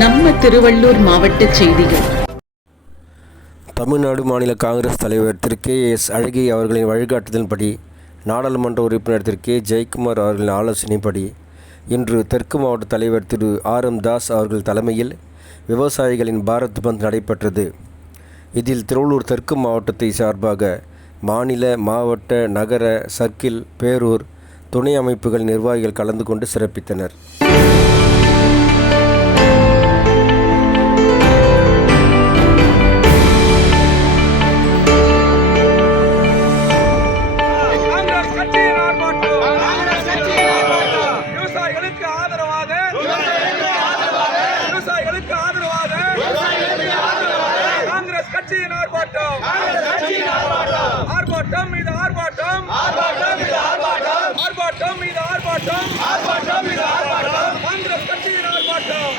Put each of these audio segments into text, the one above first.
நம்ம திருவள்ளூர் மாவட்ட செய்திகள். தமிழ்நாடு மாநில காங்கிரஸ் தலைவர் திரு கே எஸ் அழகி அவர்களின் வழிகாட்டுதலின்படி நாடாளுமன்ற உறுப்பினர் திரு கே ஜெயக்குமார் அவர்களின் ஆலோசனைப்படி இன்று தெற்கு மாவட்ட தலைவர் திரு ஆர் எம் தாஸ் அவர்கள் தலைமையில் விவசாயிகளின் பாரத் பந்த் நடைபெற்றது. இதில் திருவள்ளூர் தெற்கு மாவட்டத்தை சார்பாக மாநில மாவட்ட நகர சர்க்கிள் பேரூர் துணை அமைப்புகள் நிர்வாகிகள் கலந்து கொண்டு சிறப்பித்தனர். விவசாயிகளுக்கு ஆதரவாக விவசாயிகளுக்கு ஆதரவாக காங்கிரஸ் கட்சியின் ஆர்ப்பாட்டம். ஆர்ப்பாட்டம் மீது ஆர்ப்பாட்டம். ஆர்ப்பாட்டம் மீது ஆர்ப்பாட்டம். காங்கிரஸ் கட்சியின் ஆர்ப்பாட்டம்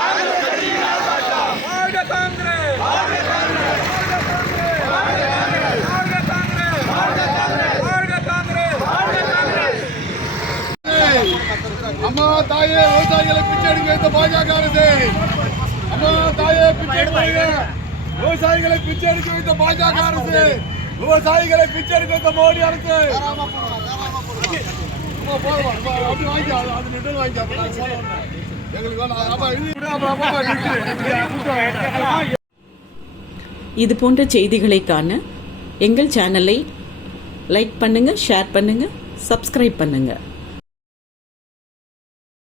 வாழ்க காங்கிரஸ் வாழ்க காங்கிரஸ் வாழ்க காங்கிரஸ் வாழ்க காங்கிரஸ் அம்மா தாயே விவசாயிகளை பிச்சை எடுக்க வைத்த பாஜக அரசு. அம்மா தாயே பிச்சை எடுக்க விவசாயிகளை பிச்சை எடுக்க வைத்த பாஜக அரசு. விவசாயிகளை பிச்சை எடுக்க வைத்த மோடி அரசு. இது இது போன்ற செய்திகளை காண எங்கள் சேனலை லைக் பண்ணுங்க ஷேர் பண்ணுங்க சப்ஸ்கிரைப் பண்ணுங்க.